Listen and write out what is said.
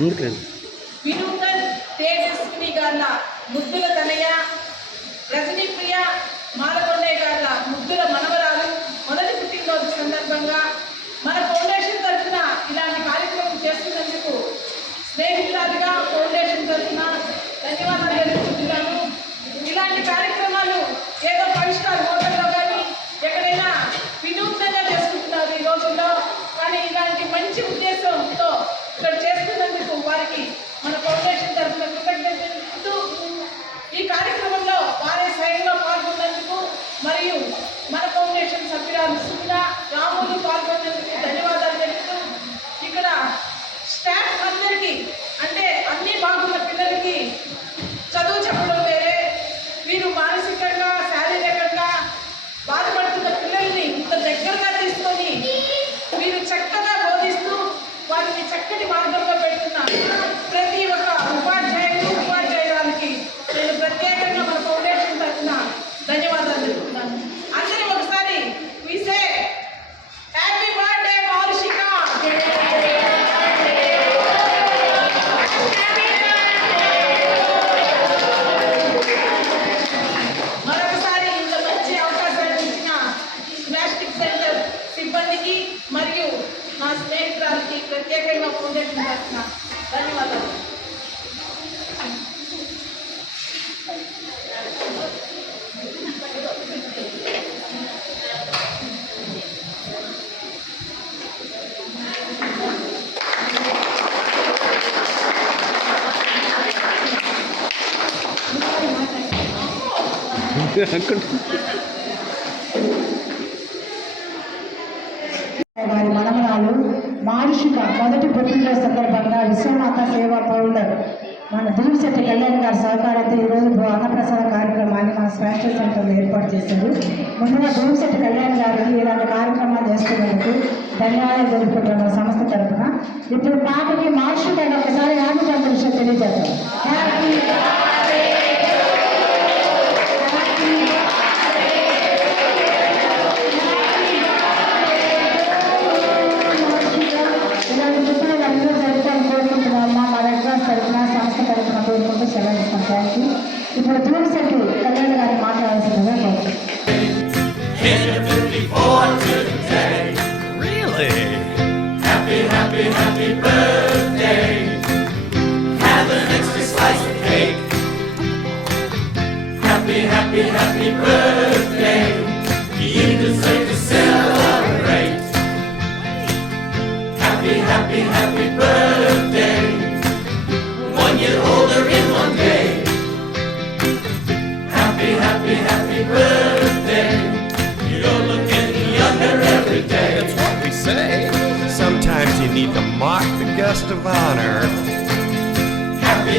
వినూతన్ తేజస్విని గార్ల ముద్దుల తనయ, రజనీ ప్రియ మాలకొండే గార్ల ముద్దుల మనవరాలు మొదటి పుట్టినరోజు సందర్భంగా మన ఫౌండేషన్ తరఫున ఇలాంటి కార్యక్రమం చేస్తున్నందుకు స్నేహితురాలుగా ఫౌండేషన్ తరఫున ధన్యవాదాలు తెలుపుతున్నాను. ఇలాంటి కార్యక్రమాలు ఏదో 5 స్టార్ హోటల్లో కానీ ఎక్కడైనా వినూత్నంగా చేసుకుంటున్నారు ఈ రోజుల్లో. కానీ ఇలాంటి మంచి ఉద్దేశంతో ఇక్కడ చేస్తున్నందుకు వారికి మన ఫౌండేషన్ తరఫున కృతజ్ఞతలు తెలుపుతూ, ఈ కార్యక్రమంలో వారే స్వయంగా పాల్గొన్నందుకు మరియు మన ఫౌండేషన్ సభ్యురాలు సుమిత రాములు పాల్గొన్నందుకు ధన్యవాదాలు తెలుపుతూ, ఇక్కడ స్టాఫ్ అందరికీ అంటే అన్ని బాగున్న పిల్లలకి చదువు చెప్పడం వేరే, వీరు మానసికంగా శారీరకంగా బాధపడుతున్న పిల్లల్ని ఇంత దగ్గరగా తీసుకొని వీరు చక్కగా బోధిస్తూ వారిని చక్కటి మార్గంలో పెడుతున్న ప్రతి ఒక్క ఉపాధ్యాయురాలకి నేను ప్రత్యేకంగా మన ఫౌండేషన్ తరఫున ధన్యవాదాలు తెలుపుతున్నాను. అందరూ ఒకసారి వీసే హ్యాపీ బర్త్డే మౌరిషిక. మరొకసారి ఇంత మంచి అవకాశాలు ఇచ్చిన జిమ్నాస్టిక్ సెంటర్ సిబ్బందికి మరియు నా స్నేహితురాలకి ప్రత్యేకంగా ఫౌండేషన్ తరఫున ధన్యవాదాలు. వారి మనమరాలు మౌరిషిక మొదటి పుట్టినరోజు సందర్భంగా విశ్వమాత సేవా ఫౌండర్ మన దిల్శెట్టి కళ్యాణ్ గారి సహకారంతో ఈరోజు అన్నప్రసాద కార్యక్రమాన్ని మన స్పెషల్ సెంటర్లో ఏర్పాటు చేశారు. ముందుగా దిల్శెట్టి కళ్యాణ్ గారికి ఇలాంటి కార్యక్రమాలు చేస్తున్నందుకు ధన్యవాదాలు తెలుపుకుంటున్నాం మన సంస్థ తరఫున. ఇప్పుడు పాటకి మౌరిషిక ఒకసారి హ్యాపీ బర్త్డే తెలియజేద్దాం. ఇప్పుడు దిల్శెట్టి కళ్యాణ్ గారి మాట్లాడాల్సిందిగా Happy birthday. Have an extra slice of cake. Happy birthday. You deserve to celebrate. Happy birthday. 1 year older in one day. Happy birthday. You're looking younger every day. That's what we say. Sometimes you need to mock the guest of honor. Happy